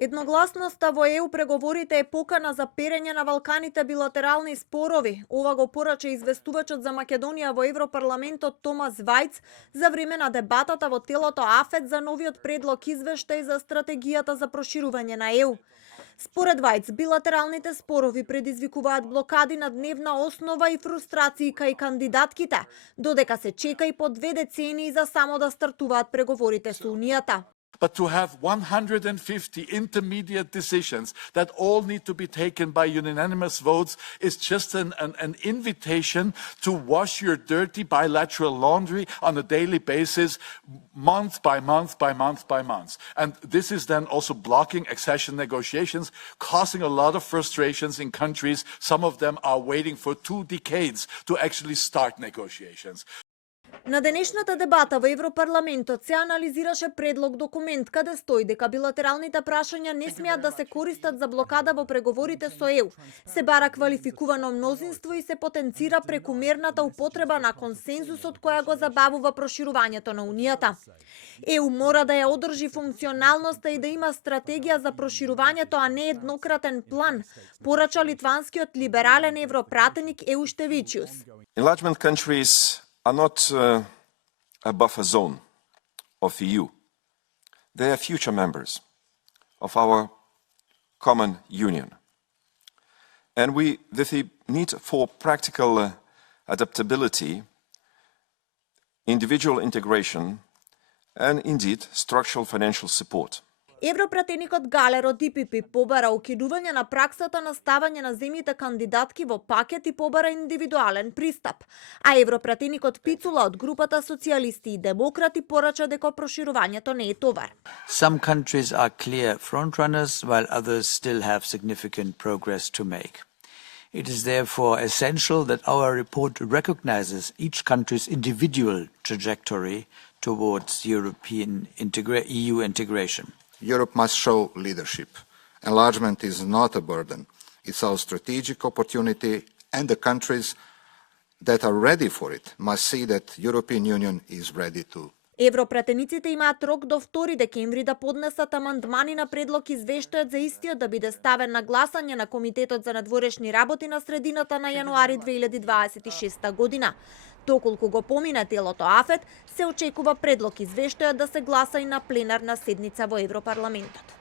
Едногласноста во ЕУ преговорите е покана за перење на Балканите билатерални спорови. Ова го порача известувачот за Македонија во Европарламентот Томас Вајц за време на дебатата во телото АФЕТ за новиот предлог извештај за стратегијата за проширување на ЕУ. Според Вајц, билатералните спорови предизвикуваат блокади на дневна основа и фрустрации кај кандидатките, додека се чека и по 2 децении за само да стартуваат преговорите со Унијата. But to have 150 intermediate decisions that all need to be taken by unanimous votes is just an invitation to wash your dirty bilateral laundry on a daily basis, month by month by month by month. And this is then also blocking accession negotiations, causing a lot of frustrations in countries. Some of them are waiting for 2 decades to actually start negotiations. На денешната дебата во Европарламентот се анализираше предлог документ каде стои дека билатералните прашања не смеат да се користат за блокада во преговорите со ЕУ. Се бара квалификувано мнозинство и се потенцира прекумерната употреба на консензусот која го забавува проширувањето на Унијата. ЕУ мора да ја одржи функционалноста и да има стратегија за проширувањето, а не еднократен план, порача литванскиот либерален европратеник Еуштевичиус. Enlargement countries are not a buffer zone of the EU. They are future members of our common union. And with the need for practical adaptability, individual integration, and indeed structural financial support. Европратеникот Галер од ДПП побара укидување на праксата на ставање на земјите кандидатки во пакет и побара индивидуален пристап, а европратеникот Пицула од групата социјалисти и демократи порача дека проширувањето не е товар. Some countries are clear frontrunners while others still have significant progress to make. It is therefore essential that our report recognizes each country's individual trajectory towards European EU integration. Europe must show leadership. Enlargement is not a burden. It's our strategic opportunity, and the countries that are ready for it must see that European Union is ready too. Европратениците имаат рок до 2 декември да поднесат амандмани на предлог извештајот за истиот да биде ставен на гласање на Комитетот за надворешни работи на средината на јануари 2026 година. Доколку го помине телото АФЕТ, се очекува предлог извештајот да се гласа и на пленарна седница во Европарламентот.